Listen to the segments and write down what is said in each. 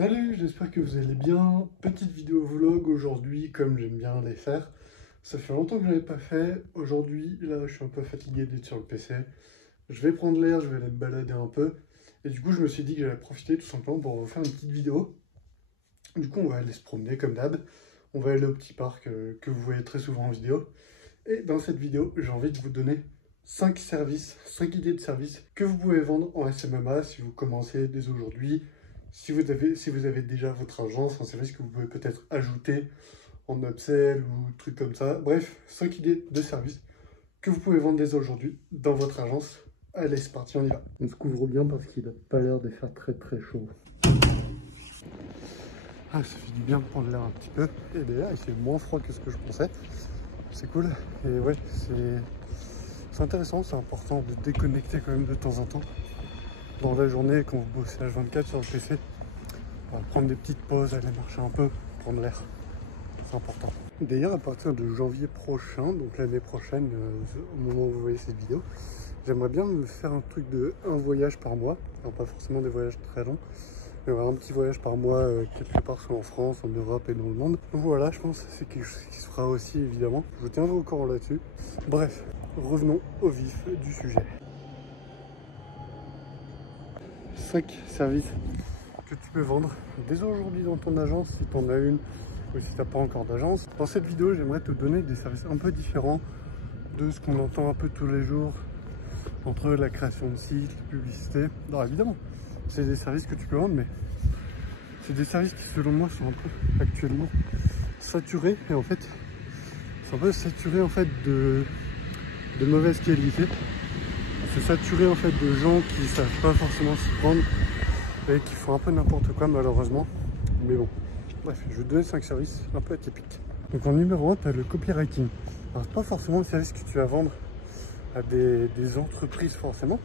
Salut, j'espère que vous allez bien. Petite vidéo vlog aujourd'hui, comme j'aime bien les faire. Ça fait longtemps que je n'avais pas fait. Aujourd'hui, là, je suis un peu fatigué d'être sur le PC. Je vais prendre l'air, je vais aller me balader un peu. Et du coup, je me suis dit que j'allais profiter tout simplement pour vous faire une petite vidéo. Du coup, on va aller se promener comme d'hab. On va aller au petit parc que vous voyez très souvent en vidéo. Et dans cette vidéo, j'ai envie de vous donner 5 services, 5 idées de services que vous pouvez vendre en SMMA si vous commencez dès aujourd'hui. Si vous avez déjà votre agence, un service que vous pouvez peut-être ajouter en upsell ou trucs comme ça. Bref, 5 idées de services que vous pouvez vendre dès aujourd'hui dans votre agence. Allez, c'est parti, on y va. On se couvre bien parce qu'il n'a pas l'air de faire très chaud. Ah, ça fait du bien de prendre l'air un petit peu. Et d'ailleurs, il fait moins froid que ce que je pensais. C'est cool. Et ouais, c'est intéressant, c'est important de déconnecter quand même de temps en temps. Dans la journée, quand vous bossez H24 sur le PC, prendre des petites pauses, aller marcher un peu, prendre l'air, c'est important. D'ailleurs, à partir de janvier prochain, donc l'année prochaine, au moment où vous voyez cette vidéo, j'aimerais bien me faire un truc de un voyage par mois. Alors pas forcément des voyages très longs, mais un petit voyage par mois quelque part, soit en France, en Europe et dans le monde. Donc voilà, je pense que c'est quelque chose qui se fera aussi évidemment. Je vous tiendrai au courant là-dessus. Bref, revenons au vif du sujet. 5 services que tu peux vendre dès aujourd'hui dans ton agence si tu en as une ou si tu n'as pas encore d'agence. Dans cette vidéo, j'aimerais te donner des services un peu différents de ce qu'on entend un peu tous les jours entre la création de sites, la publicité. Alors évidemment, c'est des services que tu peux vendre, mais c'est des services qui selon moi sont un peu actuellement saturés et en fait, c'est un peu saturé en fait de mauvaise qualité. C'est saturé en fait de gens qui savent pas forcément s'y prendre et qui font un peu n'importe quoi malheureusement. Mais bon, bref, je vais te donner 5 services un peu atypiques. Donc en numéro 1, tu as le copywriting. Alors c'est pas forcément le service que tu vas vendre à des entreprises forcément,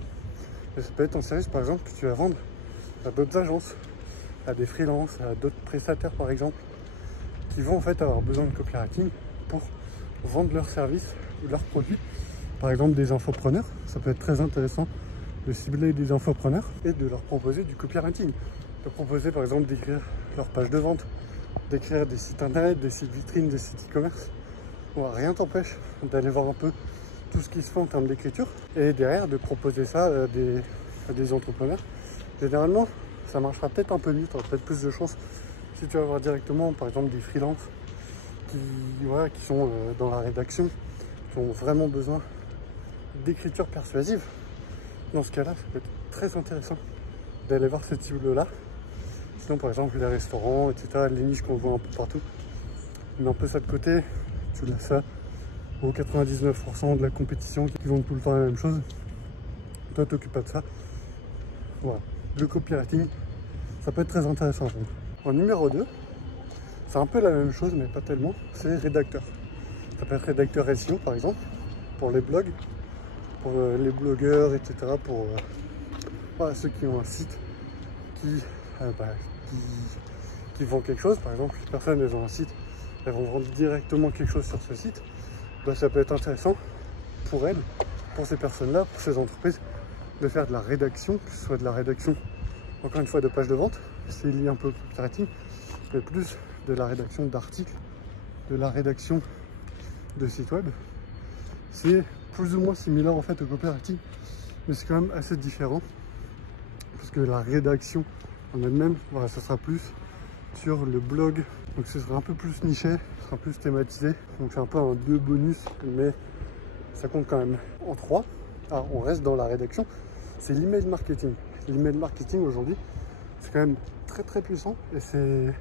mais ça peut être un service par exemple que tu vas vendre à d'autres agences, à des freelances, à d'autres prestataires par exemple, qui vont en fait avoir besoin de copywriting pour vendre leurs services ou leurs produits. Par exemple des infopreneurs, ça peut être très intéressant de cibler des infopreneurs et de leur proposer du copywriting. De proposer par exemple d'écrire leur page de vente, d'écrire des sites internet, des sites vitrines, des sites e-commerce. Bon, rien t'empêche d'aller voir un peu tout ce qui se fait en termes d'écriture et derrière de proposer ça à des entrepreneurs. Généralement, ça marchera peut-être un peu mieux, tu auras peut-être plus de chance si tu vas voir directement par exemple des freelances qui sont dans la rédaction, qui ont vraiment besoin d'écriture persuasive. Dans ce cas-là, ça peut être très intéressant d'aller voir ce cible-là. Sinon, par exemple, les restaurants, etc., les niches qu'on voit un peu partout, mais un peu ça de côté, tu laisses ça aux 99% de la compétition qui vendent tout le temps la même chose. Toi, t'occupes pas de ça. Voilà. Le copywriting, ça peut être très intéressant. En numéro 2, c'est un peu la même chose, mais pas tellement, c'est rédacteur. Ça peut être rédacteur SEO, par exemple, pour les blogs, pour les blogueurs, etc., pour voilà, ceux qui ont un site qui vend quelque chose. Par exemple, les personnes elles ont un site, elles vont vendre directement quelque chose sur ce site. Bah, ça peut être intéressant pour elles, pour ces personnes-là, pour ces entreprises, de faire de la rédaction, que ce soit de la rédaction, encore une fois, de pages de vente, c'est lié un peu au copywriting, mais plus de la rédaction d'articles, de la rédaction de sites web. C'est plus ou moins similaire en fait au copywriting, mais c'est quand même assez différent parce que la rédaction en elle-même, voilà, ça sera plus sur le blog, donc ce sera un peu plus niché, ce sera plus thématisé, donc c'est un peu un 2 bonus, mais ça compte quand même. En 3, alors on reste dans la rédaction, c'est l'email marketing. L'email marketing aujourd'hui, c'est quand même très puissant et c'est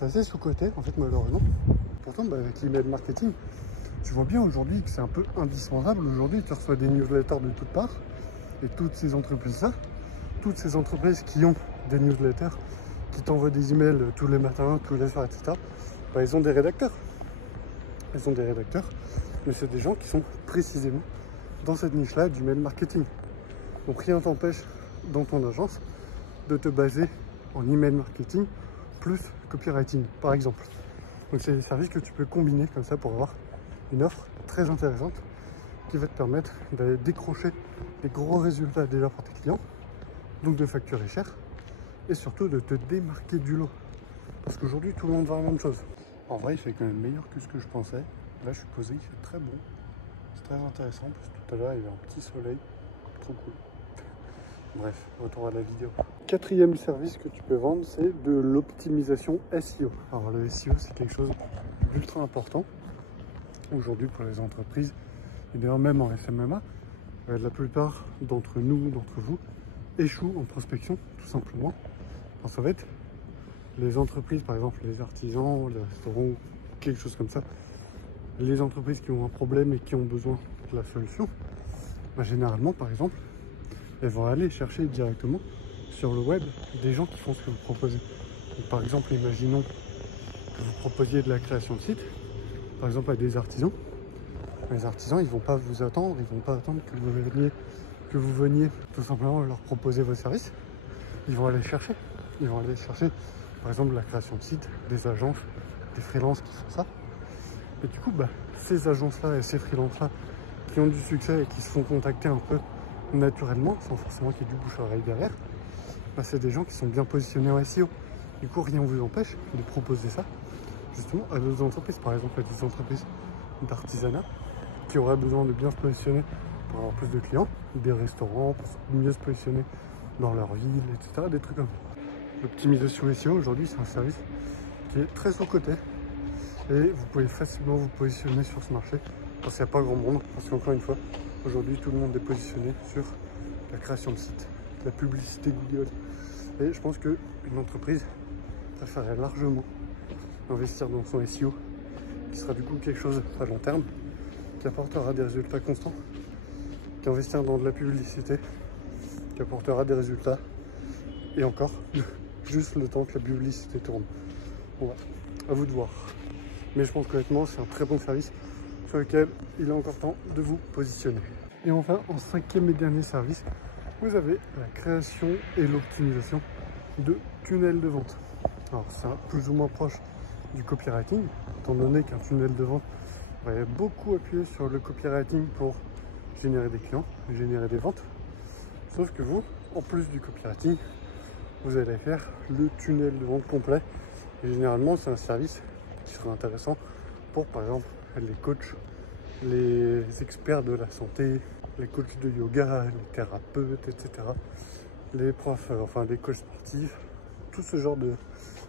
assez sous-coté en fait malheureusement. Pourtant avec l'email marketing, tu vois bien aujourd'hui que c'est un peu indispensable. Aujourd'hui, tu reçois des newsletters de toutes parts et toutes ces entreprises-là, toutes ces entreprises qui ont des newsletters, qui t'envoient des emails tous les matins, tous les soirs, etc., bah, ils ont des rédacteurs. Ils ont des rédacteurs, mais c'est des gens qui sont précisément dans cette niche-là du mail marketing. Donc rien t'empêche dans ton agence de te baser en email marketing plus copywriting, par exemple. Donc c'est des services que tu peux combiner comme ça pour avoir une offre très intéressante qui va te permettre d'aller décrocher des gros résultats déjà pour tes clients, donc de facturer cher, et surtout de te démarquer du lot. Parce qu'aujourd'hui, tout le monde vend la même chose. En vrai, il fait quand même meilleur que ce que je pensais. Là, je suis posé, il fait très bon. C'est très intéressant, parce que tout à l'heure, il y avait un petit soleil. Trop cool. Bref, retour à la vidéo. Quatrième service que tu peux vendre, c'est de l'optimisation SEO. Alors le SEO, c'est quelque chose d'ultra important aujourd'hui pour les entreprises. Et d'ailleurs, même en SMMA, la plupart d'entre nous, d'entre vous, échouent en prospection, tout simplement. Alors ça va être les entreprises, par exemple les artisans, les restaurants, quelque chose comme ça. Les entreprises qui ont un problème et qui ont besoin de la solution, bah, généralement, par exemple, elles vont aller chercher directement sur le web des gens qui font ce que vous proposez. Donc, par exemple, imaginons que vous proposiez de la création de site, par exemple à des artisans. Les artisans, ils vont pas vous attendre, ils vont pas attendre que vous veniez tout simplement leur proposer vos services. Ils vont aller chercher. Ils vont aller chercher, par exemple, la création de sites, des agences, des freelances qui font ça. Et du coup, bah, ces agences-là et ces freelances-là qui ont du succès et qui se font contacter un peu naturellement, sans forcément qu'il y ait du bouche à oreille derrière, bah, c'est des gens qui sont bien positionnés en SEO. Du coup, rien ne vous empêche de proposer ça justement à d'autres entreprises, par exemple à des entreprises d'artisanat qui auraient besoin de bien se positionner pour avoir plus de clients, des restaurants pour mieux se positionner dans leur ville, etc. Des trucs comme ça. L'optimisation SEO aujourd'hui, c'est un service qui est très sous-coté et vous pouvez facilement vous positionner sur ce marché parce qu'il n'y a pas grand monde, parce qu'encore une fois, aujourd'hui tout le monde est positionné sur la création de sites, la publicité Google. Et je pense qu'une entreprise préférerait largement investir dans son SEO, qui sera du coup quelque chose à long terme, qui apportera des résultats constants, qu'investir dans de la publicité, qui apportera des résultats, et encore, juste le temps que la publicité tourne. Bon, à vous de voir. Mais je pense qu'honnêtement, c'est un très bon service sur lequel il est encore temps de vous positionner. Et enfin, en cinquième et dernier service, vous avez la création et l'optimisation de tunnels de vente. Alors, c'est plus ou moins proche du copywriting, étant donné qu'un tunnel de vente va beaucoup appuyer sur le copywriting pour générer des clients, générer des ventes. Sauf que vous, en plus du copywriting, vous allez faire le tunnel de vente complet. Et généralement, c'est un service qui sera intéressant pour, par exemple, les coachs, les experts de la santé, les coachs de yoga, les thérapeutes, etc. Les profs, enfin les coachs sportifs, tout ce genre de,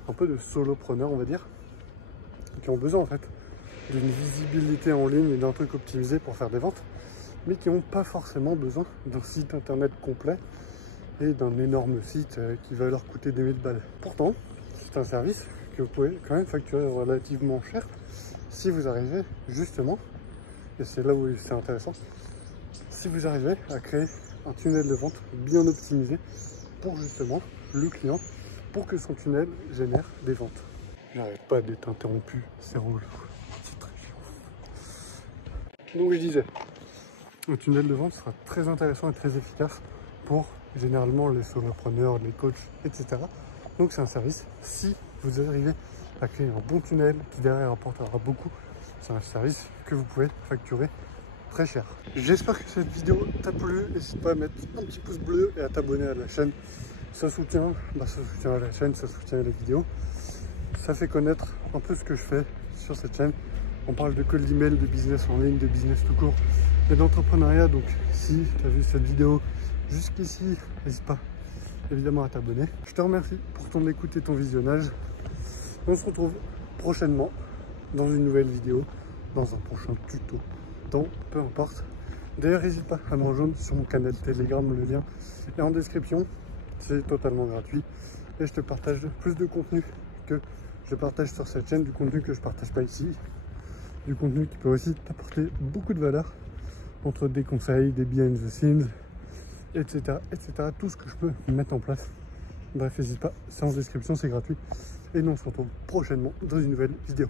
un peu de solopreneurs, on va dire, qui ont besoin en fait d'une visibilité en ligne et d'un truc optimisé pour faire des ventes, mais qui n'ont pas forcément besoin d'un site internet complet et d'un énorme site qui va leur coûter des 1000 balles. Pourtant, c'est un service que vous pouvez quand même facturer relativement cher si vous arrivez justement, et c'est là où c'est intéressant, si vous arrivez à créer un tunnel de vente bien optimisé pour justement le client, pour que son tunnel génère des ventes. J'arrête pas d'être interrompu, c'est relou, c'est très chiant. Donc je disais, le tunnel de vente sera très intéressant et très efficace pour généralement les solopreneurs, les coachs, etc. Donc c'est un service, si vous arrivez à créer un bon tunnel qui derrière apportera beaucoup, c'est un service que vous pouvez facturer très cher. J'espère que cette vidéo t'a plu, n'hésite pas à mettre un petit pouce bleu et à t'abonner à la chaîne. Ça soutient la chaîne, ça soutient les vidéos. Ça fait connaître un peu ce que je fais sur cette chaîne. On parle de cold email, de business en ligne, de business tout court et d'entrepreneuriat. Donc si tu as vu cette vidéo jusqu'ici, n'hésite pas évidemment à t'abonner. Je te remercie pour ton écoute et ton visionnage. On se retrouve prochainement dans une nouvelle vidéo, dans un prochain tuto, peu importe. D'ailleurs, n'hésite pas à me rejoindre sur mon canal Telegram, le lien est en description. C'est totalement gratuit et je te partage plus de contenu que je partage sur cette chaîne, du contenu que je partage pas ici, du contenu qui peut aussi t'apporter beaucoup de valeur, entre des conseils, des behind the scenes, etc., etc. Tout ce que je peux mettre en place. Bref, n'hésite pas, c'est en description, c'est gratuit. Et nous on se retrouve prochainement dans une nouvelle vidéo.